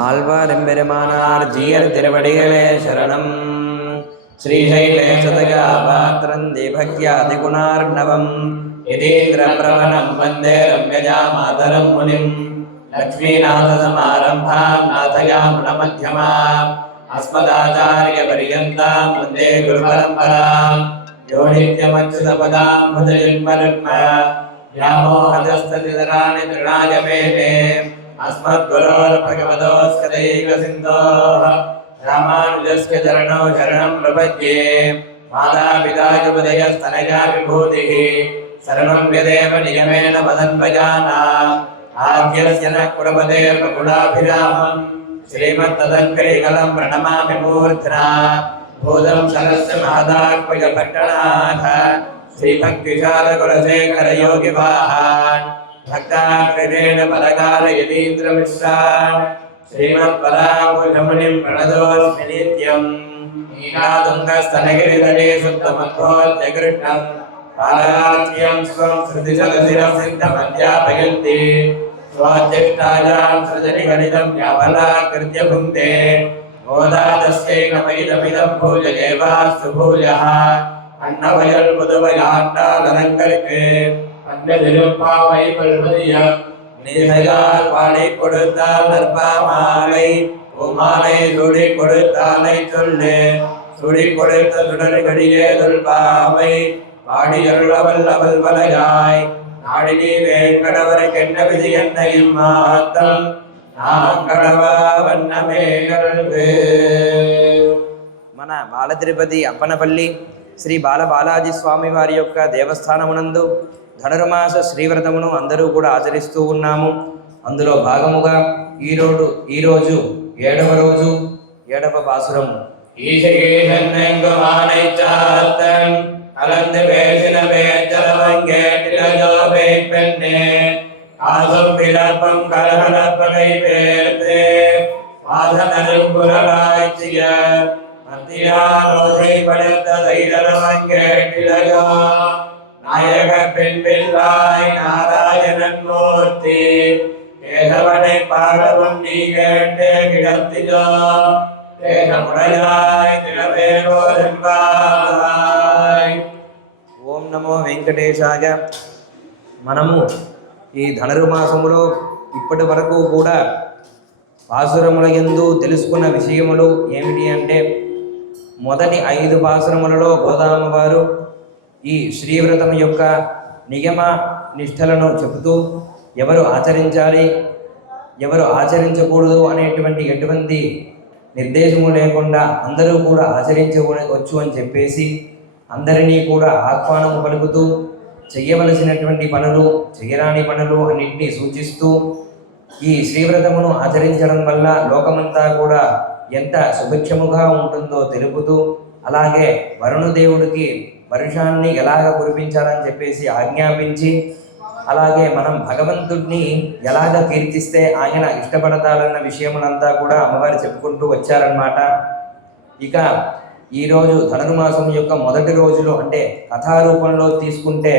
ஆழ்வாரெம்பெருமானார் ஜீயர் திருவடிகளே சரணம். ஸ்ரீசைலேசதகாபாத்திரம் தேபக்யாதிகுணார்ணவம் யதீந்திர பிரவணம் வந்தே ரம்யஜாமாதரம் முனிம் லக்ஷ்மீநாதசமாரம்பாம் நாதயாமுனமத்யமாம் அஸ்மதாச்சார்யபர்யந்தாம் வந்தே குருபரம்பராம் யோ நித்யமச்சுதபதாம் புஜயுக்மருக்ம व्यामोहदस्तदितराणि तृणाय मेने अस्मद्गुरोर्भगवतोऽस्य दैकसिन्धोः रामानुजस्य चरणौ शरणं प्रपद्ये मातापिता युवदयस्तनया विभूतिः शरणं यदेव नियमेन वदन्वजाना आद्यस्य न कुलपतेर्वकुलाभिरामं श्रीमत्तदङ्करीकलं प्रणमामि मूर्ध्ना भूतं शरस्य महदात्मजपट्टनाथ श्रीभक्तिशालकुलशेखर योगिवाहान् भक्ताग्रजेन पदकाल यतीन्द्रमिश्रान् श्रीमत्पराङ्कुशमुनिं प्रणतोऽस्मि नित्यम् नीलातुङ्गस्तनगिरितटे सुप्तमध्वोऽध्यकृष्णं पालार्घ्यं स्वं श्रुतिजलशिरं सिद्धमध्यापयन्ति स्वाध्यष्टायां सृजनिगणितं व्यापलाकृत्य भुङ्क्ते गोदादस्यै नमैदमिदं भूयदेवास्तु भूयः அன்னவயல் புதுவையாண்டால் அலங்கரிக்கு அன்னதிருப்பாவை பல்வதிய நீகையால் பாடி கொடுத்தால் நற்பாமாலை பூமாலை சுடி கொடுத்தாலை சொல்லு சுடி கொடுத்த சுடர்கடியே தொல்பாவை பாடியருளவல் அவள் வலையாய் நாடினி வேங்கடவரை கெட்ட விதி என்னையும் மாத்தம் நாம் கடவா வண்ணமே మన బాల తిరుపతి అప్పనపల్లి శ్రీ బాలబాలాజీ స్వామి వారి యొక్క దేవస్థానమునందు ధనుర్మాస శ్రీవ్రతమును అందరూ కూడా ఆచరిస్తూ ఉన్నాము. అందులో భాగముగా ఈరోజు 7వ రోజు 7వ పాసురము. நாயக பெண் பிள்ளாய் நாராயணன் மூர்த்தி கேசவனை பாடவும் நீ கேட்டே கிடத்திலோ தேசமுடையாய் திரவேரோதன்பாய். ఓం నమో వెంకటేశాయ. మనము ఈ ధనుర్మాసములో ఇప్పటి వరకు కూడా పాసురముల యందు తెలుసుకున్న విషయములు ఏమిటి అంటే, మొదటి 5 పాసురములలో గోదామ వారు ఈ శ్రీవ్రతం యొక్క నియమ నిష్ఠలను చెబుతూ ఎవరు ఆచరించాలి ఎవరు ఆచరించకూడదు అనేటువంటి ఎటువంటి నిర్దేశము లేకుండా అందరూ కూడా ఆచరించవచ్చు అని చెప్పేసి అందరినీ కూడా ఆహ్వానము పలుకుతూ చెయ్యవలసినటువంటి పనులు చెయ్యరాని పనులు అన్నింటినీ సూచిస్తూ ఈ శ్రీవ్రతమును ఆచరించడం వల్ల లోకమంతా కూడా ఎంత సుభిక్షముగా ఉంటుందో తెలుపుతూ, అలాగే వరుణదేవుడికి వర్షాన్ని ఎలాగ కురిపించాలని చెప్పేసి ఆజ్ఞాపించి, అలాగే మనం భగవంతుడిని ఎలాగ కీర్తిస్తే ఆయన ఇష్టపడతాడన్న విషయములంతా కూడా అమ్మవారు చెప్పుకుంటూ వచ్చారన్నమాట. ఇక ఈరోజు ధనుర్మాసం యొక్క మొదటి రోజులో అంటే కథారూపంలో తీసుకుంటే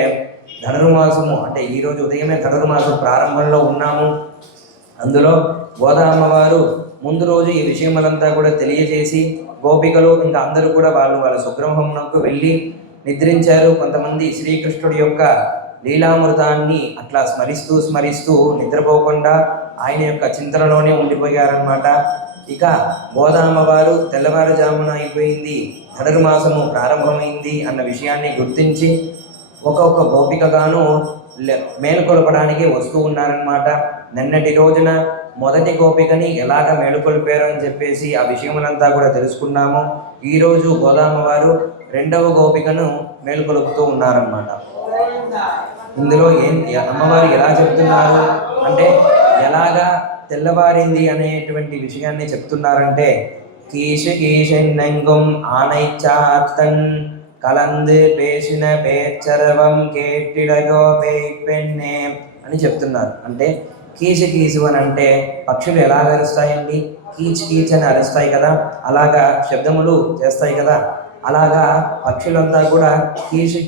ధనుర్మాసము అంటే ఈరోజు ఉదయమే ధనుర్మాసం ప్రారంభంలో ఉన్నాము. అందులో గోదామ్మవారు ముందు రోజు ఈ విషయములంతా కూడా తెలియజేసి గోపికలు ఇంకా అందరూ కూడా వాళ్ళ స్వగృహమునకు వెళ్ళి నిద్రించారు. కొంతమంది శ్రీకృష్ణుడి యొక్క లీలామృతాన్ని అట్లా స్మరిస్తూ నిద్రపోకుండా ఆయన యొక్క చింతనలోనే ఉండిపోయారన్నమాట. ఇక గోదామ్మవారు తెల్లవారుజామున అయిపోయింది, ధనుర్మాసము ప్రారంభమైంది అన్న విషయాన్ని గుర్తించి ఒక్కొక్క గోపికగాను మేలుకొల్పడానికి వస్తూ ఉన్నారన్నమాట. నిన్నటి రోజున మొదటి గోపికని ఎలాగ మేలుకొల్పారు అని చెప్పేసి ఆ విషయములంతా కూడా తెలుసుకున్నాము. ఈరోజు గోదామ్మవారు 2వ గోపికను మేలుకొలుపుతూ ఉన్నారన్నమాట. ఇందులో అమ్మవారు ఎలా చెప్తున్నారు అంటే, ఎలాగా తెల్లవారింది అనేటువంటి విషయాన్ని చెప్తున్నారంటే, కీషెన్నెంగుం ఆనైచాత్తన్ కలందు పేసిన పేర్చరవం కేటిడగో పెన్నె అని చెప్తున్నారు. అంటే కీచు అని అంటే పక్షులు ఎలాగ అరుస్తాయండి, కీచ్ అని అరుస్తాయి కదా, అలాగా శబ్దములు చేస్తాయి కదా, అలాగా పక్షులంతా కూడా కీచు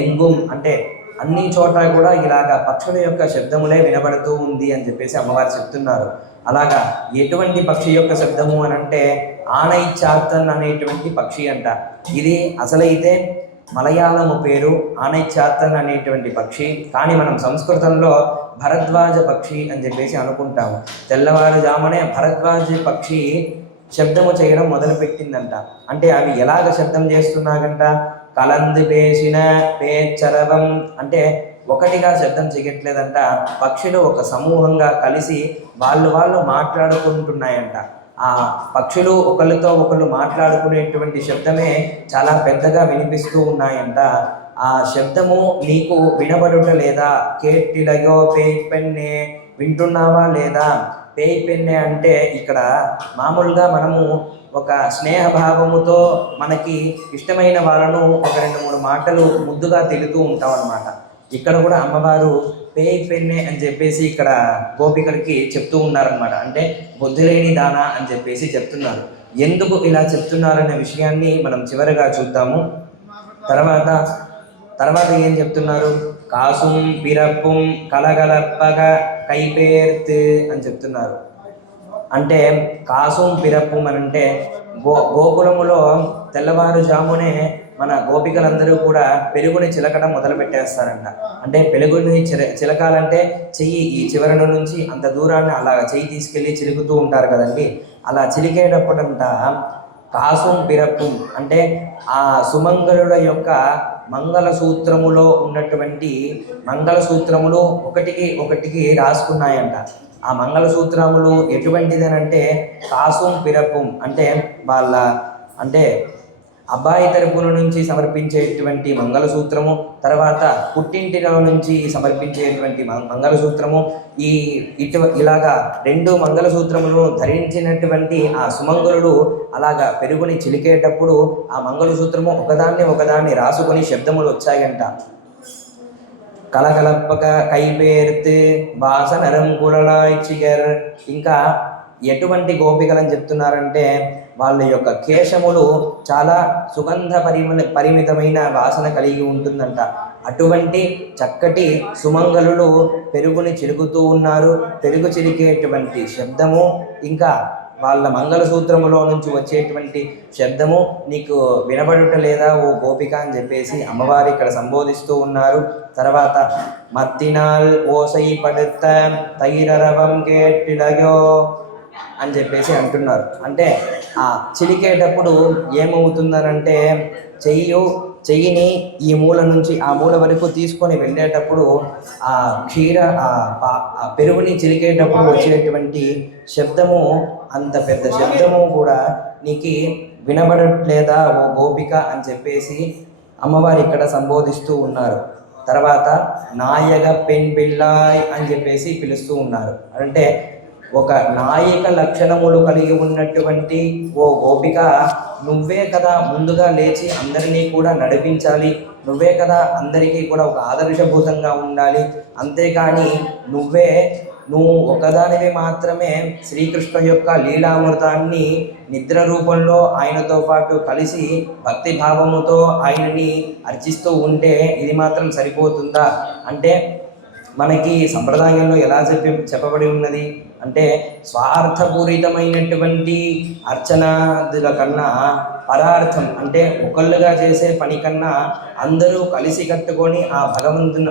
ఎంగుం అంటే అన్ని చోట్ల కూడా ఇలాగా పక్షుల యొక్క శబ్దములే వినబడుతూ ఉంది అని చెప్పేసి అమ్మవారు చెప్తున్నారు. అలాగా ఎటువంటి పక్షి యొక్క శబ్దము అని అంటే ఆనైచాత్తన్ అనేటువంటి పక్షి అంట. ఇది అసలైతే మలయాళము పేరు ఆనైచాత్తన్ అనేటువంటి పక్షి, కానీ మనం సంస్కృతంలో భరద్వాజ పక్షి అని చెప్పేసి అనుకుంటాము. తెల్లవారుజామునే భరద్వాజ పక్షి శబ్దము చేయడం మొదలుపెట్టిందంట. అంటే అవి ఎలాగ శబ్దం చేస్తున్నాయంట, కలంది పేసిన పేచరవం అంటే ఒకటిగా శబ్దం చేయట్లేదంట. పక్షులు ఒక సమూహంగా కలిసి వాళ్ళు మాట్లాడుకుంటున్నాయంట. ఆ పక్షులు ఒకరితో ఒకరు మాట్లాడుకునేటువంటి శబ్దమే చాలా పెద్దగా వినిపిస్తూ ఉన్నాయంట. ఆ శబ్దము నీకు వినబడుట లేదా? కేట్టిలయో పేయిపెన్నే, వింటున్నావా లేదా? పేయిపెన్నే అంటే ఇక్కడ మామూలుగా మనము ఒక స్నేహభావముతో మనకి ఇష్టమైన వాళ్ళను ఒక 2-3 మాటలు ముద్దుగా తెలుతూ ఉంటాం అన్నమాట. ఇక్కడ కూడా అమ్మవారు పేయిపెన్నే అని చెప్పేసి ఇక్కడ గోపికలకి చెప్తూ ఉన్నారనమాట. అంటే బుద్ధి లేని దానా అని చెప్పేసి చెప్తున్నారు. ఎందుకు ఇలా చెప్తున్నారనే విషయాన్ని మనం చివరిగా చూద్దాము. తర్వాత ఏం చెప్తున్నారు, కాసుం పిరప్పుం కలగలప్పగా కైపేర్త్ అని చెప్తున్నారు. అంటే కాసుం పిరప్పుం అని అంటే గోకులములో తెల్లవారుజామునే మన గోపికలందరూ కూడా పెరుగుని చిలకడం మొదలు పెట్టేస్తారంట. అంటే పెరుగుని చిలకాలంటే చెయ్యి ఈ చివరి నుంచి అంత దూరాన్ని అలాగ చెయ్యి తీసుకెళ్ళి చిలుకుతూ ఉంటారు కదండి. అలా చిలికేటప్పుడంట కాసుం పిరప్పుం అంటే ఆ సుమంగళుల యొక్క మంగళసూత్రములో ఉన్నటువంటి మంగళసూత్రములు ఒకటికి రాసుకున్నాయంట. ఆ మంగళసూత్రములు ఎటువంటిదనంటే కాసుం పిరప్పుం అంటే వాళ్ళ అంటే అబ్బాయి తరపున నుంచి సమర్పించేటువంటి మంగళసూత్రము, తర్వాత పుట్టింటిలో నుంచి సమర్పించేటువంటి మంగళసూత్రము, ఇలాగా 2 మంగళసూత్రములను ధరించినటువంటి ఆ సుమంగళుడు అలాగా పెరుగుని చిలికేటప్పుడు ఆ మంగళసూత్రము ఒకదాన్ని రాసుకొని శబ్దములు వచ్చాయంట. కలకలప్పక కైపేర్త్ వాసనరం కులలాయిచిగర్. ఇంకా ఎటువంటి గోపికలని చెప్తున్నారంటే వాళ్ళ యొక్క కేశములు చాలా సుగంధ పరిమితమైన వాసన కలిగి ఉంటుందంట. అటువంటి చక్కటి సుమంగళులు పెరుగుని చిలుకుతూ ఉన్నారు. పెరుగు చిలికేటువంటి శబ్దము, ఇంకా వాళ్ళ మంగళసూత్రములో నుంచి వచ్చేటువంటి శబ్దము నీకు వినబడుట లేదా ఓ గోపిక అని చెప్పేసి అమ్మవారు ఇక్కడ సంబోధిస్తూ ఉన్నారు. తర్వాత మత్తినాల్ ఓసై పడుత తైరరవం కేట్టిలయో అని చెప్పేసి అంటున్నారు. అంటే ఆ చిలికేటప్పుడు ఏమవుతుందనంటే చెయ్యిని ఈ మూల నుంచి ఆ మూల వరకు తీసుకొని వెళ్ళేటప్పుడు ఆ పెరుగుని చిలికేటప్పుడు వచ్చేటువంటి శబ్దము, అంత పెద్ద శబ్దము కూడా నీకు వినబడట్లేదా ఓ గోపిక అని చెప్పేసి అమ్మవారు ఇక్కడ సంబోధిస్తూ ఉన్నారు. తర్వాత నాయక పెన్ పిల్లాయ్ అని చెప్పేసి పిలుస్తూ ఉన్నారు. అంటే ఒక నాయక లక్షణములు కలిగి ఉన్నటువంటి ఓ గోపిక, నువ్వే కదా ముందుగా లేచి అందరినీ కూడా నడిపించాలి, నువ్వే కదా అందరికీ కూడా ఒక ఆదర్శభూతంగా ఉండాలి. అంతేకాని నువ్వు ఒకదానివి మాత్రమే శ్రీకృష్ణ యొక్క లీలామృతాన్ని నిద్ర రూపంలో ఆయనతో పాటు కలిసి భక్తి భావముతో ఆయనని అర్చిస్తూ ఉంటే ఇది మాత్రం సరిపోతుందా? అంటే మనకి సంప్రదాయంలో ఎలా చెప్పబడి ఉన్నది అంటే స్వార్థపూరితమైనటువంటి అర్చనాదుల కన్నా పరార్థం అంటే ఒకళ్ళుగా చేసే పని కన్నా అందరూ కలిసి కట్టుకొని ఆ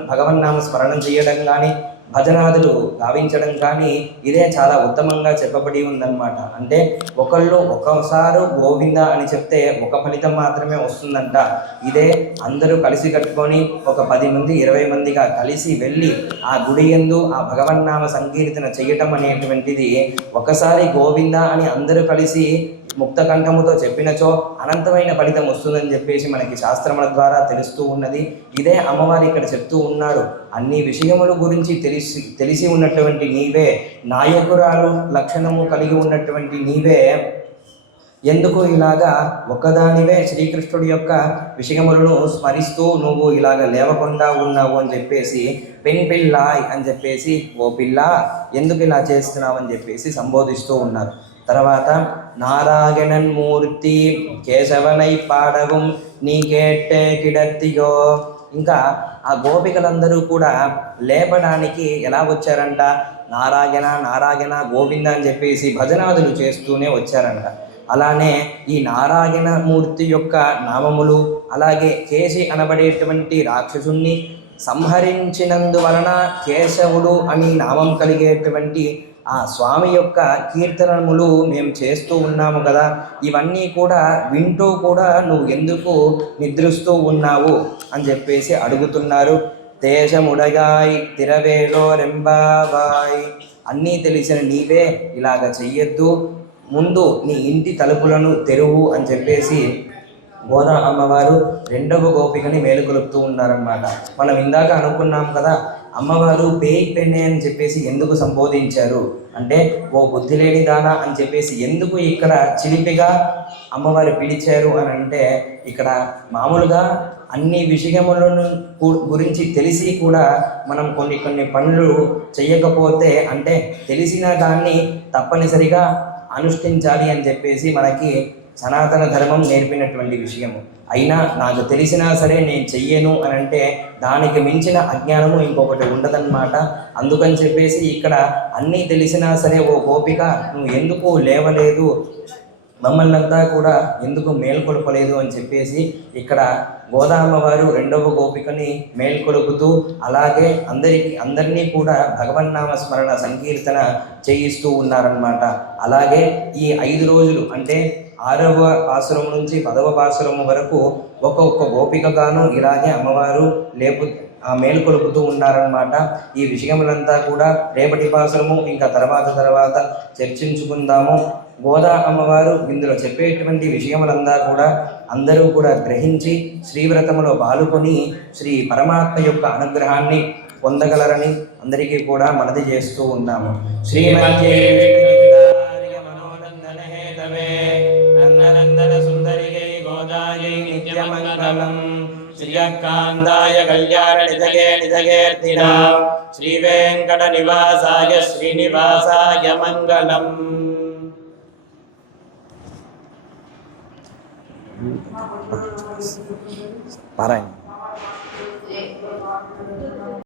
భగవన్నామ స్మరణం చేయడం కానీ భజనాదులు గావించడం కానీ ఇదే చాలా ఉత్తమంగా చెప్పబడి ఉందన్నమాట. అంటే ఒకసారి గోవింద అని చెప్తే ఒక ఫలితం మాత్రమే వస్తుందంట. ఇదే అందరూ కలిసి కట్టుకొని ఒక 10 మంది 20 మందిగా కలిసి వెళ్ళి ఆ గుడి యందు ఆ భగవన్నామ సంకీర్తన చేయటం అనేటువంటిది ఒకసారి గోవింద అని అందరూ కలిసి ముక్త కంఠముతో చెప్పినచో అనంతమైన ఫలితం వస్తుందని చెప్పేసి మనకి శాస్త్రముల ద్వారా తెలుస్తూ ఉన్నది. ఇదే అమ్మవారు ఇక్కడ చెప్తూ ఉన్నారు. అన్ని విషయముల గురించి తెలిసి ఉన్నటువంటి నీవే, నాయకురాలు లక్షణము కలిగి ఉన్నటువంటి నీవే ఎందుకు ఇలాగా ఒకదానివే శ్రీకృష్ణుడి యొక్క విషయములను స్మరిస్తూ నువ్వు ఇలాగ లేవకుండా ఉన్నావు అని చెప్పేసి పెన్ పిల్లాయ్ అని చెప్పేసి ఓ పిల్ల ఎందుకు ఇలా చేస్తున్నావు అని చెప్పేసి సంబోధిస్తూ ఉన్నారు. తర్వాత నారాయణన్ మూర్తి కేశవనై పాడవం నీ కేట్టే కిడత్తియో. ఇంకా ఆ గోపికలందరూ కూడా లేపడానికి ఎలా వచ్చారంట, నారాయణ నారాయణ గోవింద అని చెప్పేసి భజనాదులు చేస్తూనే వచ్చారంట. అలానే ఈ నారాయణ మూర్తి యొక్క నామములు, అలాగే కేశి అనబడేటువంటి రాక్షసుణ్ణి సంహరించినందువలన కేశవుడు అని నామం కలిగేటువంటి ఆ స్వామి యొక్క కీర్తనములు మేము చేస్తూ ఉన్నాము కదా, ఇవన్నీ కూడా వింటూ కూడా నువ్వు ఎందుకు నిద్రిస్తూ ఉన్నావు అని చెప్పేసి అడుగుతున్నారు. దేశముడగాయ్ తిరవేలో రెంబావాయ్, అన్నీ తెలిసిన నీవే ఇలాగ చెయ్యొద్దు, ముందు నీ ఇంటి తలుపులను తెరువు అని చెప్పేసి గోదా అమ్మవారు రెండవ గోపికని మేలుకొలుపుతూ ఉన్నారన్నమాట. మనం ఇందాక అనుకున్నాం కదా, అమ్మవారు పేయి పెన్నే అని చెప్పేసి ఎందుకు సంబోధించారు అంటే, ఓ బుద్ధి లేని దానా అని చెప్పేసి ఎందుకు ఇక్కడ చిలిపిగా అమ్మవారు పిలిచారు అని అంటే, ఇక్కడ మామూలుగా అన్ని విషయములను గురించి తెలిసి కూడా మనం కొన్ని పనులు చేయకపోతే, అంటే తెలిసిన దాన్ని తప్పనిసరిగా అనుష్ఠించాలి అని చెప్పేసి మనకి సనాతన ధర్మం నేర్పినటువంటి విషయము. అయినా నాకు తెలిసినా సరే నేను చెయ్యను అని అంటే దానికి మించిన అజ్ఞానము ఇంకొకటి ఉండదన్నమాట. అందుకని చెప్పేసి ఇక్కడ అన్నీ తెలిసినా సరే ఓ గోపిక నువ్వు ఎందుకు లేవలేదు, మమ్మల్ని అంతా కూడా ఎందుకు మేల్కొల్పలేదు అని చెప్పేసి ఇక్కడ గోదామ్మవారు రెండవ గోపికని మేల్కొలుపుతూ, అలాగే అందరినీ కూడా భగవన్నామ స్మరణ సంకీర్తన చేయిస్తూ ఉన్నారన్నమాట. అలాగే ఈ 5 రోజులు అంటే 6వ పాసురం నుంచి 10వ పాసురం వరకు ఒక్కొక్క గోపికగాను ఇలాగే అమ్మవారు మేలుకొలుపుతూ ఉన్నారన్నమాట. ఈ విషయములంతా కూడా రేపటి పాసురము ఇంకా తర్వాత చర్చించుకుందాము. గోదా అమ్మవారు ఇందులో చెప్పేటువంటి విషయములంతా కూడా అందరూ కూడా గ్రహించి శ్రీవ్రతములో పాల్గొని శ్రీ పరమాత్మ యొక్క అనుగ్రహాన్ని పొందగలరని అందరికీ కూడా మనది చేస్తూ ఉన్నాము. శ్రీమతే శ్రీయకాంతాయ కళ్యాణ నిధగే శ్రీ వెంకట నివాసాయ శ్రీనివాసాయ మంగళం. పారాయణ